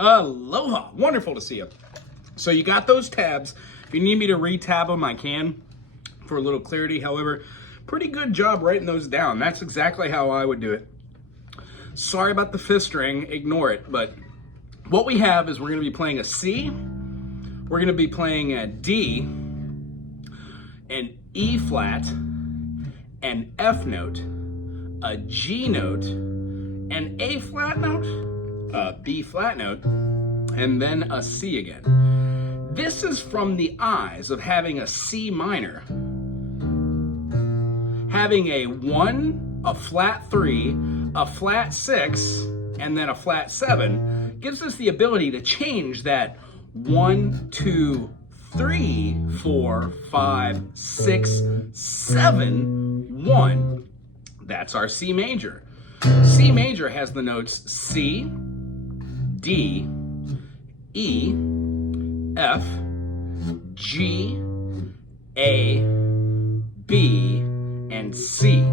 Aloha, wonderful to see you. So you got those tabs. If you need me to re-tab them, I can for a little clarity. However, pretty good job writing those down. That's exactly how I would do it. Sorry about the fifth string, ignore it. But what we have is we're gonna be playing a C, we're gonna be playing a D, an E flat, an F note, a G note, an A flat note, a B flat note, and then a C again. This is from the eyes of having a C minor, having a 1, a flat 3, a flat 6, and then a flat 7, gives us the ability to change that 1, 2, 3, 4, 5, 6, 7, 1. That's our C major. C major has the notes C, D, E, F, G, A, B, and C.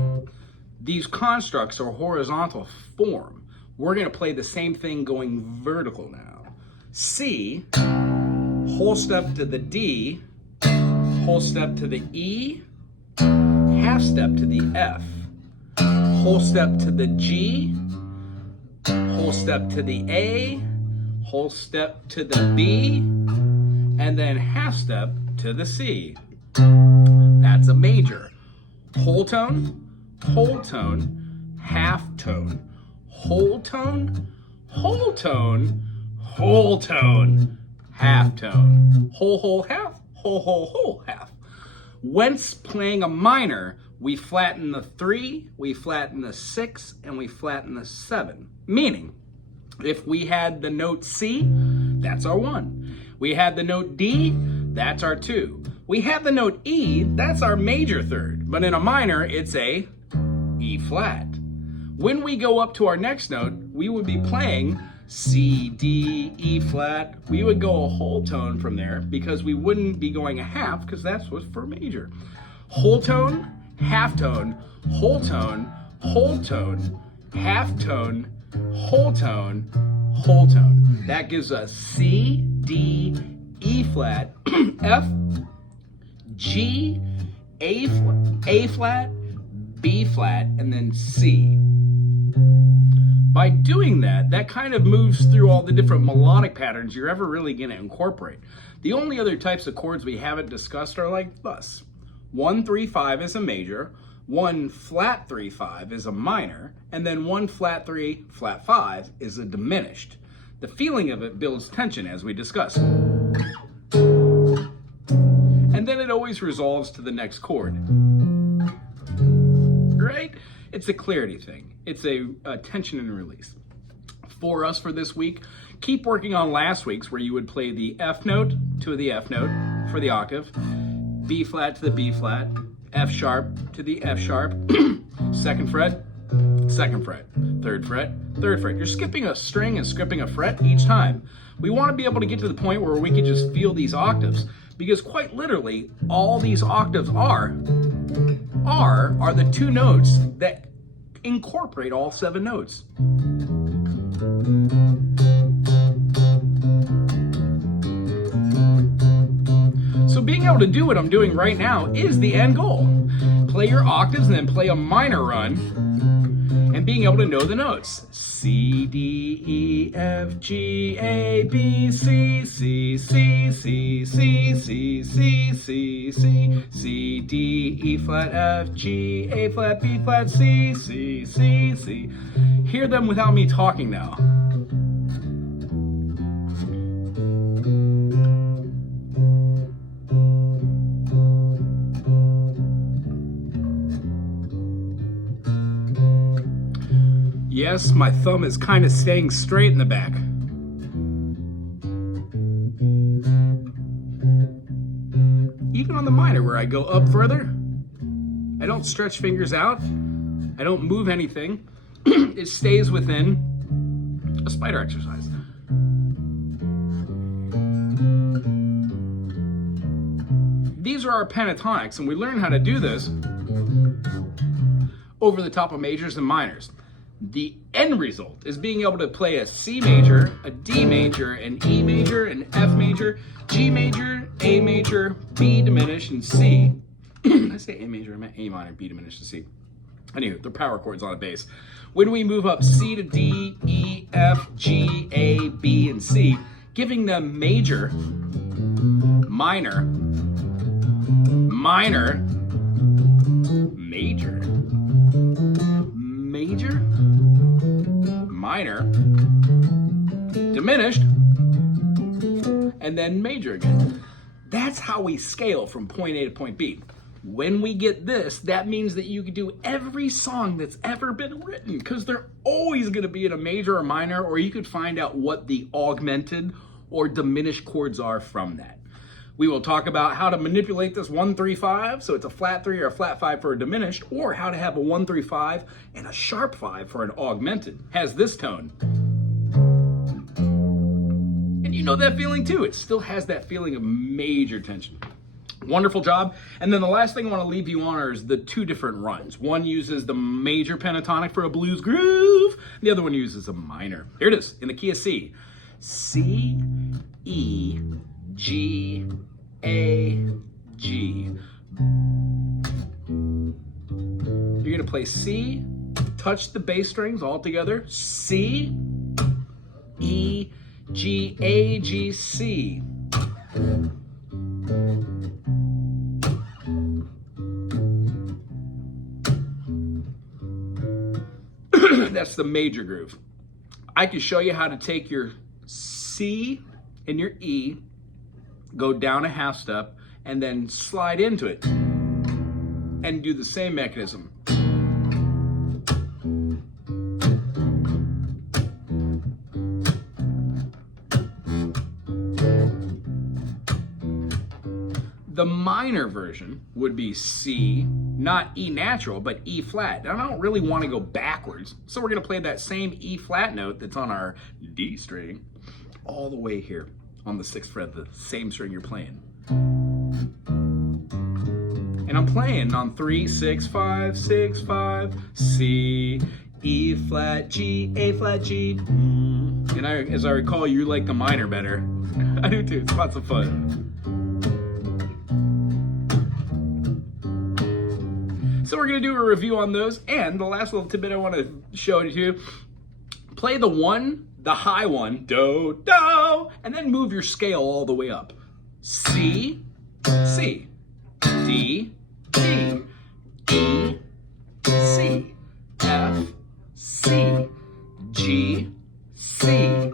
These constructs are horizontal form. We're going to play the same thing going vertical now. C, whole step to the D, whole step to the E, half step to the F, whole step to the G, whole step to the A, whole step to the B, and then half step to the C. That's a major. Whole tone, half tone, whole tone, whole tone, whole tone, half tone, whole, half, whole, half. Whence playing a minor, we flatten the 3, we flatten the 6, and we flatten the 7. Meaning, if we had the note C, that's our 1. We had the note D, that's our 2. We had the note E, that's our major third. But in a minor, it's a E flat. When we go up to our next note, we would be playing C, D, E flat. We would go a whole tone from there because we wouldn't be going a half because that's what's for major. Whole tone, half tone, whole tone, half tone, whole tone, whole tone. That gives us C, D, E flat, F, G, A flat, B flat, and then C. By doing that, that kind of moves through all the different melodic patterns you're ever really going to incorporate. The only other types of chords we haven't discussed are like thus. 1, 3, 5 is a major, 1 flat 3, 5 is a minor, and then 1 flat 3, flat 5 is a diminished. The feeling of it builds tension as we discussed. And then it always resolves to the next chord. Right? It's a clarity thing. It's a tension and release. For us for this week, keep working on last week's where you would play the F note to the F note for the octave, B flat to the B flat, F sharp to the F sharp, second fret, third fret. You're skipping a string and skipping a fret each time. We want to be able to get to the point where we can just feel these octaves because quite literally all these octaves are the 2 notes that incorporate all 7 notes. So being able to do what I'm doing right now is the end goal. Play your octaves and then play a minor run and being able to know the notes. C, D, E, F, G, A, B, C, C, C, C, C, C, C, C, C, C, D, E flat, F, G, A flat, B flat, C, C, C, C. Hear them without me talking now. Yes, my thumb is kind of staying straight in the back. Even on the minor where I go up further, I don't stretch fingers out, I don't move anything. It stays within a spider exercise. These are our pentatonics, and we learn how to do this over the top of majors and minors. The end result is being able to play a C major, a D major, an E major, an F major, G major, A major, B diminished, and C. I say A major, I meant A minor, B diminished, and C. Anyway, they're power chords on a bass. When we move up C to D, E, F, G, A, B, and C, giving them major, minor, minor, major, major, minor, diminished, and then major again. That's how we scale from point A to point B. When we get this, that means that you can do every song that's ever been written, because they're always going to be in a major or minor, or you could find out what the augmented or diminished chords are from that. We will talk about how to manipulate this 1-3-5, so it's a flat 3 or a flat 5 for a diminished, or how to have a 1-3-5 and a sharp 5 for an augmented. Has this tone. And you know that feeling too. It still has that feeling of major tension. Wonderful job. And then the last thing I want to leave you on is the two different runs. One uses the major pentatonic for a blues groove. The other one uses a minor. Here it is in the key of C. C, E, G, A, G. You're going to play C, touch the bass strings all together. C, E, G, A, G, C. That's the major groove. I can show you how to take your C and your E, go down a half step, and then slide into it and do the same mechanism. The minor version would be C, not E natural, but E flat. Now, I don't really want to go backwards, so we're going to play that same E flat note that's on our D string all the way here on the 6th fret, the same string you're playing. And I'm playing on 3, 6, 5, 6, 5, C, E flat, G, A flat, G. And as I recall, you like the minor better. I do too, it's lots of fun. So we're going to do a review on those, and the last little tidbit I want to show you, play the one, the high one, do, do, and then move your scale all the way up. C, C, D, D, E, C, F, C, G, C,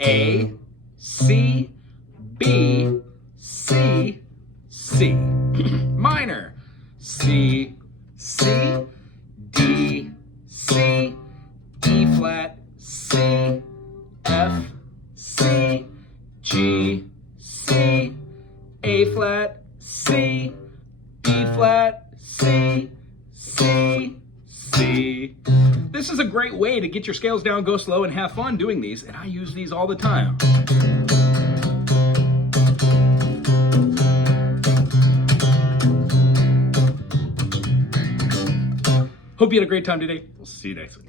A, C, B, C, C. Minor, C, C, D, C, E flat, C, F, C, G, C, A flat, C, B flat, C, C, C. This is a great way to get your scales down, go slow, and have fun doing these, and I use these all the time. Hope you had a great time today. We'll see you next week.